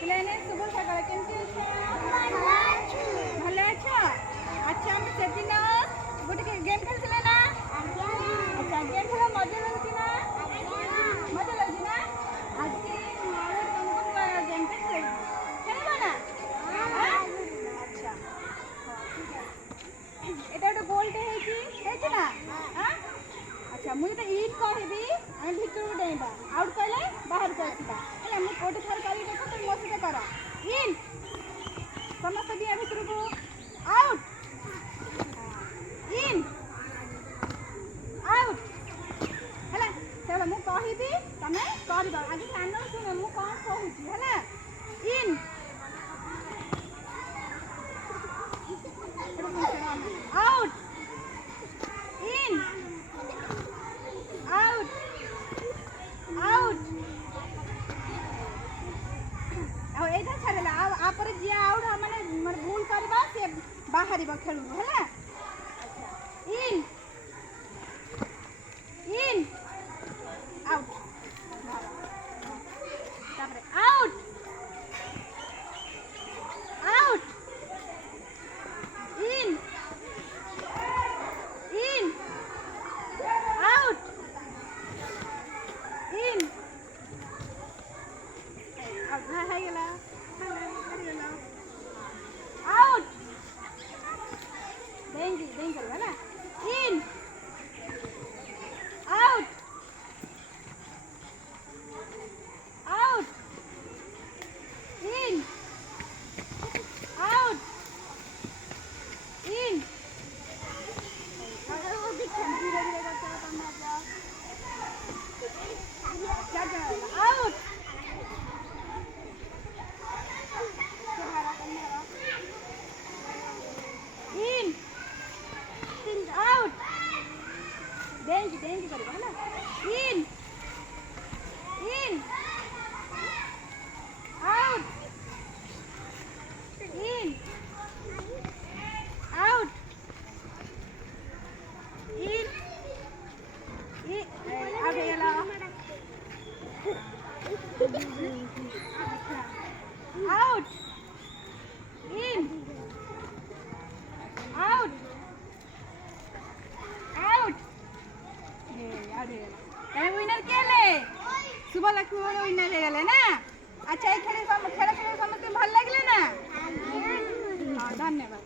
ପିଲାମାନେ ଶୁଭ ସକାଳ। କେମିତି ଅଛ? ଭଲ ଅଛ? ଆଚ୍ଛା ଆମେ ସେଦିନ ଗୋଟେ ଗେମ୍ ଖେଳିଥିଲେ ନା? ଆଚ୍ଛା ଗେମ୍ ଖେଳ ମଜା ଲାଗୁଛି ନା? ମଜା ଲାଗୁଛି ନା? ଆଜି ତମକୁ ଗେମ୍ଟା ଖେଳିବ ନା? ଆଚ୍ଛା এটা ଗୋଟେ ଗୋଲଟେ ହେଇଛି ନା? ଆଚ୍ଛା ମୁଁ ଯେତେ ଇନ୍ କହିବି ଆମେ ଭିତରକୁ ଡେଇଁବା, ଆଉଟ୍ କହିଲେ ବାହାରକୁ ଆସିବା ହେଲା। ମୁଁ ଗୋଟେ ଥର କରିକି ଦେଖ, ତୁମେ ମୋ ସହିତ କର। ଇନ୍, ସମସ୍ତେ ଦିଆ ଭିତରକୁ, ଆଉଟ୍, ଇନ୍, ଆଉଟ୍ ହେଲା। ଚାଲ ମୁଁ କହିବି ତମେ କରିବ। ଆଜି କାନ ଶୁଣ ମୁଁ କ'ଣ କହୁଛି ହେଲା। In, out, in, out, out. ଆଉ ଏଇଟା ଛାଡ଼ିଲା। ଆଉ ଆପରେ ଯିଏ ଆଉଟ୍ ମାନେ ଭୁଲ କରିବା ସେ ବାହାରିବ ଖେଳୁରୁ ହେଲା। in, in, out, ତାପରେ out, out, in, in, out, in, out ହେଇଗଲା, out, ଡେଇଁ କରିବ ହେଲା। in, out, out, in, out, in. धीरे धीरे करते out, in, out, डेंगी करेगा है ना। in, in, out, in, out, in, out है याला, out, in, out, out, তাহলে উইনার কে লে? শুভলক্ষ্মী বলে উইনার হয়ে গেলে না। আচ্ছা এই খেলে সমস্ত ভালো লাগলে না? হ্যাঁ ধন্যবাদ।